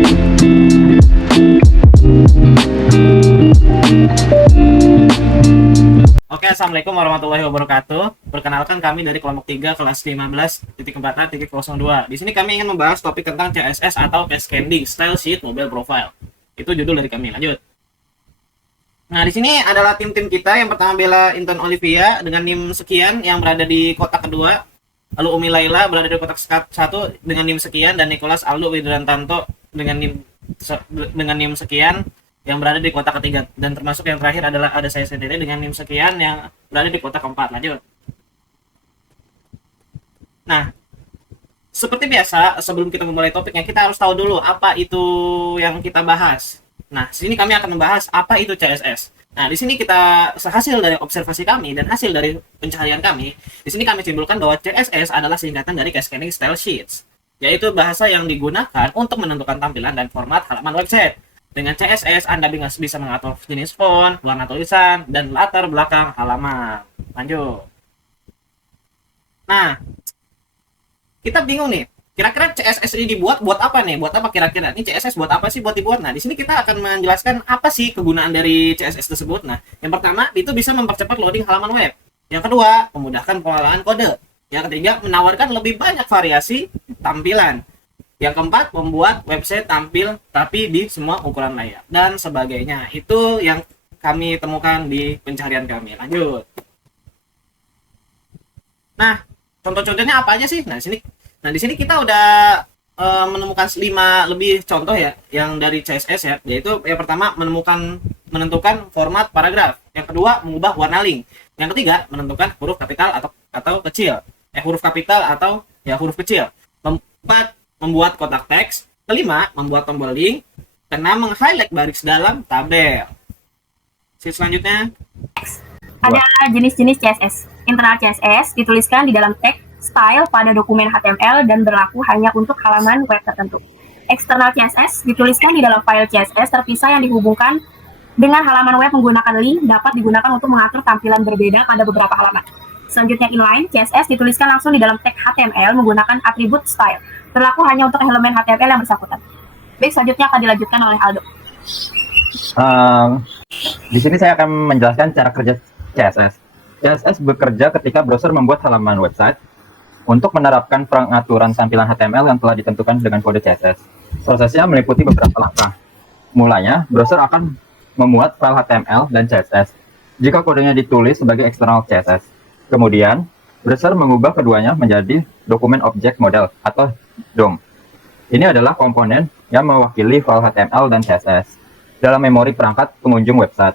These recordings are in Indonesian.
Oke, Assalamualaikum warahmatullahi wabarakatuh. Perkenalkan kami dari kelompok 3 kelas 15.4.02. Di sini kami ingin membahas topik tentang CSS atau Case Scanning Style Sheet Mobile Profile. Itu judul dari kami. Lanjut. Nah, di sini adalah tim-tim kita. Yang pertama Bella Intan Olivia dengan NIM sekian yang berada di kotak kedua. Lalu Umi Laila berada di kotak 1 dengan NIM sekian, dan Nicholas Aldo Widrantanto dengan NIM sekian yang berada di kotak ketiga, dan termasuk yang terakhir adalah ada saya sendiri dengan NIM sekian yang berada di kotak keempat. Lanjut. Nah, seperti biasa sebelum kita memulai topiknya, kita harus tahu dulu apa itu yang kita bahas. Nah, sini kami akan membahas apa itu CSS. Nah, di sini kita hasil dari observasi kami dan hasil dari pencarian kami, di sini kami simpulkan bahwa CSS adalah singkatan dari Case Scanning Style Sheets, yaitu bahasa yang digunakan untuk menentukan tampilan dan format halaman website. Dengan CSS, Anda bisa mengatur jenis font, warna tulisan, dan latar belakang halaman. Lanjut. Nah, kita bingung nih. Kira-kira CSS ini dibuat buat apa nih? Buat apa kira-kira? Ini CSS buat apa sih buat dibuat? Nah, di sini kita akan menjelaskan apa sih kegunaan dari CSS tersebut. Nah, yang pertama, itu bisa mempercepat loading halaman web. Yang kedua, memudahkan pengolahan kode. Yang ketiga, menawarkan lebih banyak variasi tampilan. Yang keempat, membuat website tampil tapi di semua ukuran layar dan sebagainya. Itu yang kami temukan di pencarian kami. Lanjut. Nah, contoh-contohnya apa aja sih? Nah, di sini kita udah menemukan 5 lebih contoh ya yang dari CSS ya, yaitu yang pertama menentukan format paragraf. Yang kedua, mengubah warna link. Yang ketiga, menentukan huruf kapital atau kecil. Huruf kapital atau ya huruf kecil. Keempat, membuat kotak teks. Kelima, membuat tombol link. Keenam, meng-highlight baris dalam tabel. Selanjutnya, ada jenis-jenis CSS. Internal CSS dituliskan di dalam tag style pada dokumen HTML dan berlaku hanya untuk halaman web tertentu. External CSS dituliskan di dalam file CSS terpisah yang dihubungkan dengan halaman web menggunakan link, dapat digunakan untuk mengatur tampilan berbeda pada beberapa halaman. Selanjutnya, inline CSS dituliskan langsung di dalam tag HTML menggunakan atribut style. Berlaku hanya untuk elemen HTML yang bersangkutan. Baik, selanjutnya akan dilanjutkan oleh Aldo. Di sini saya akan menjelaskan cara kerja CSS. CSS bekerja ketika browser membuat halaman website untuk menerapkan pengaturan tampilan HTML yang telah ditentukan dengan kode CSS. Prosesnya meliputi beberapa langkah. Mulanya, browser akan memuat file HTML dan CSS jika kodenya ditulis sebagai external CSS. Kemudian, browser mengubah keduanya menjadi dokumen objek model atau DOM. Ini adalah komponen yang mewakili file HTML dan CSS dalam memori perangkat pengunjung website.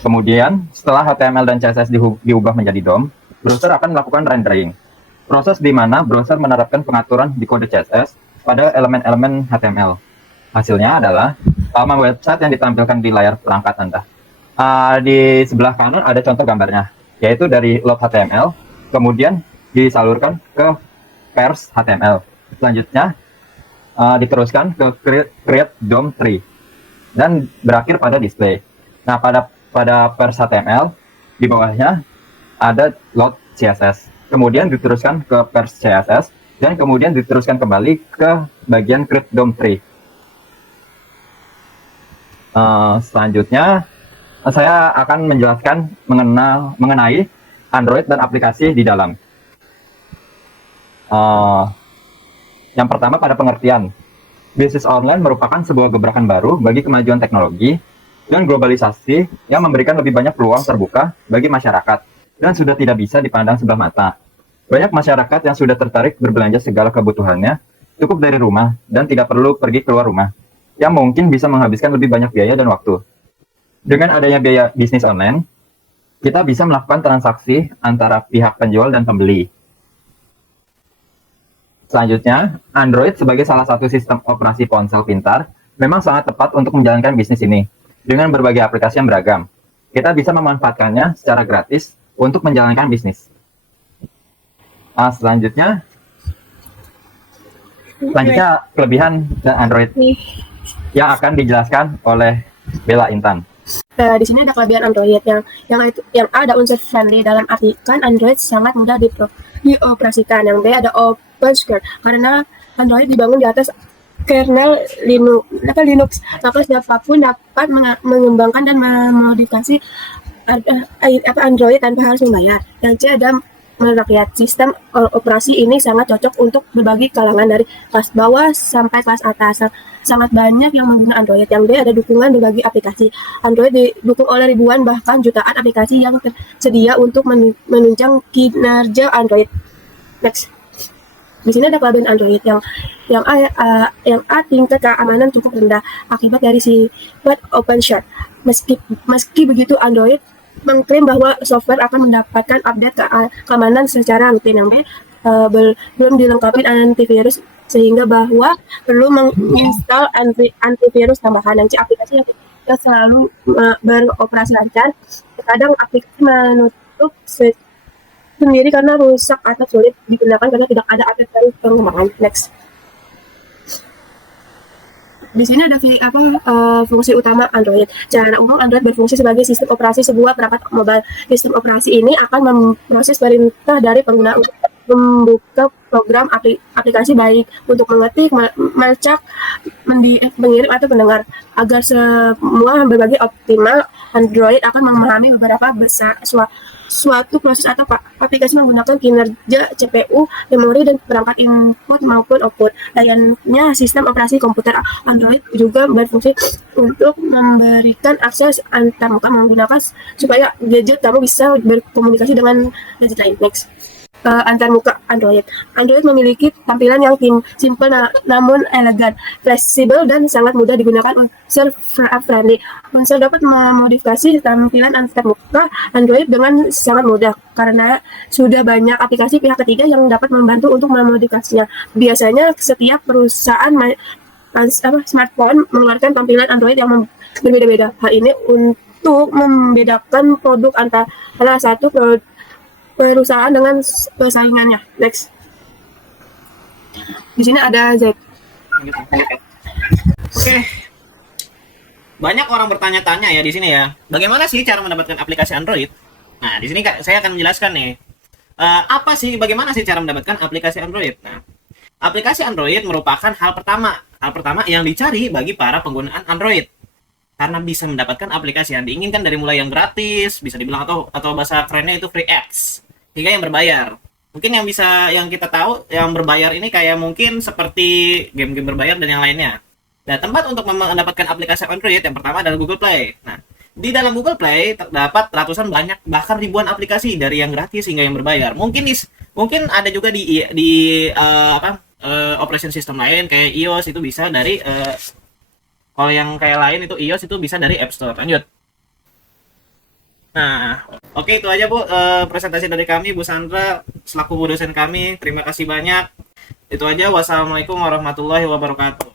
Kemudian, setelah HTML dan CSS diubah menjadi DOM, browser akan melakukan rendering, proses di mana browser menerapkan pengaturan di kode CSS pada elemen-elemen HTML. Hasilnya adalah halaman website yang ditampilkan di layar perangkat Anda. Di sebelah kanan ada contoh gambarnya, yaitu dari load HTML, kemudian disalurkan ke pers HTML. Selanjutnya, diteruskan ke create DOM tree, dan berakhir pada display. Nah, pada pers HTML, di bawahnya ada load CSS. Kemudian diteruskan ke pers CSS, dan kemudian diteruskan kembali ke bagian create DOM tree. Selanjutnya, saya akan menjelaskan mengenai Android dan aplikasi di dalam. Yang pertama, pada pengertian. Bisnis online merupakan sebuah gebrakan baru bagi kemajuan teknologi dan globalisasi yang memberikan lebih banyak peluang terbuka bagi masyarakat dan sudah tidak bisa dipandang sebelah mata. Banyak masyarakat yang sudah tertarik berbelanja segala kebutuhannya cukup dari rumah dan tidak perlu pergi keluar rumah, yang mungkin bisa menghabiskan lebih banyak biaya dan waktu. Dengan adanya biaya bisnis online, kita bisa melakukan transaksi antara pihak penjual dan pembeli. Selanjutnya, Android sebagai salah satu sistem operasi ponsel pintar memang sangat tepat untuk menjalankan bisnis ini dengan berbagai aplikasi yang beragam. Kita bisa memanfaatkannya secara gratis untuk menjalankan bisnis. Selanjutnya kelebihan dan Android yang akan dijelaskan oleh Bella Intan. Di sini ada kelebihan Android yang A, ada unsur friendly, dalam arti kan Android sangat mudah dioperasikan. Yang B, ada open source karena Android dibangun di atas kernel Linux, maka siapapun dapat mengembangkan dan memodifikasi Android tanpa harus membayar. Yang C ada merakyat. Sistem operasi ini sangat cocok untuk berbagai kalangan dari kelas bawah sampai kelas atas. Sangat banyak yang menggunakan Android. Yang D ada dukungan berbagai aplikasi. Android didukung oleh ribuan bahkan jutaan aplikasi yang tersedia untuk menunjang kinerja Android. Next. Di sini ada kelebihan Android yang A tingkat keamanan cukup rendah akibat dari sifat open source. Meski begitu, Android mengklaim bahwa software akan mendapatkan update keamanan secara rutin. Yang B, belum dilengkapi antivirus sehingga bahwa perlu menginstal antivirus tambahan. Yang C, aplikasi yang selalu beroperasi lancar. Terkadang aplikasi menutup sendiri karena rusak atau sulit digunakan karena tidak ada update baru pengembangan. Next. Di sini ada fungsi utama Android. Secara umum, Android berfungsi sebagai sistem operasi sebuah perangkat mobile. Sistem operasi ini akan memproses perintah dari pengguna untuk membuka program aplikasi baik untuk mengetik, melacak, mengirim atau mendengar. Agar semua berbagai optimal, Android akan memahami beberapa besar suatu proses atau aplikasi menggunakan kinerja CPU, memori, dan perangkat input maupun output. Lainnya, sistem operasi komputer Android juga berfungsi untuk memberikan akses antarmuka menggunakan supaya gadget kamu bisa berkomunikasi dengan gadget lain. Next. Antarmuka Android. Android memiliki tampilan yang simple namun elegan, fleksibel, dan sangat mudah digunakan user friendly. User dapat memodifikasi tampilan antarmuka Android dengan sangat mudah karena sudah banyak aplikasi pihak ketiga yang dapat membantu untuk memodifikasinya. Biasanya setiap perusahaan smartphone mengeluarkan tampilan Android yang berbeda-beda. Hal ini untuk membedakan produk antara satu perusahaan dengan pesaingannya. Next. Di sini ada Z. Oke. Banyak orang bertanya-tanya ya di sini ya. Bagaimana sih cara mendapatkan aplikasi Android? Nah, di sini saya akan menjelaskan nih. Bagaimana sih cara mendapatkan aplikasi Android? Nah, aplikasi Android merupakan hal pertama yang dicari bagi para penggunaan Android. Karena bisa mendapatkan aplikasi yang diinginkan dari mulai yang gratis, bisa dibilang atau bahasa kerennya itu free apps, hingga yang berbayar. Mungkin yang kita tahu yang berbayar ini kayak mungkin seperti game-game berbayar dan yang lainnya. Nah, tempat untuk mendapatkan aplikasi Android yang pertama adalah Google Play. Nah, di dalam Google Play terdapat ratusan banyak bahkan ribuan aplikasi dari yang gratis hingga yang berbayar. Mungkin ada juga di operation system lain kayak iOS itu bisa dari kalau yang kayak lain itu iOS itu bisa dari App Store. Lanjut. Nah, oke itu aja Bu presentasi dari kami Bu Sandra selaku Bu dosen kami. Terima kasih banyak. Itu aja. Wassalamualaikum warahmatullahi wabarakatuh.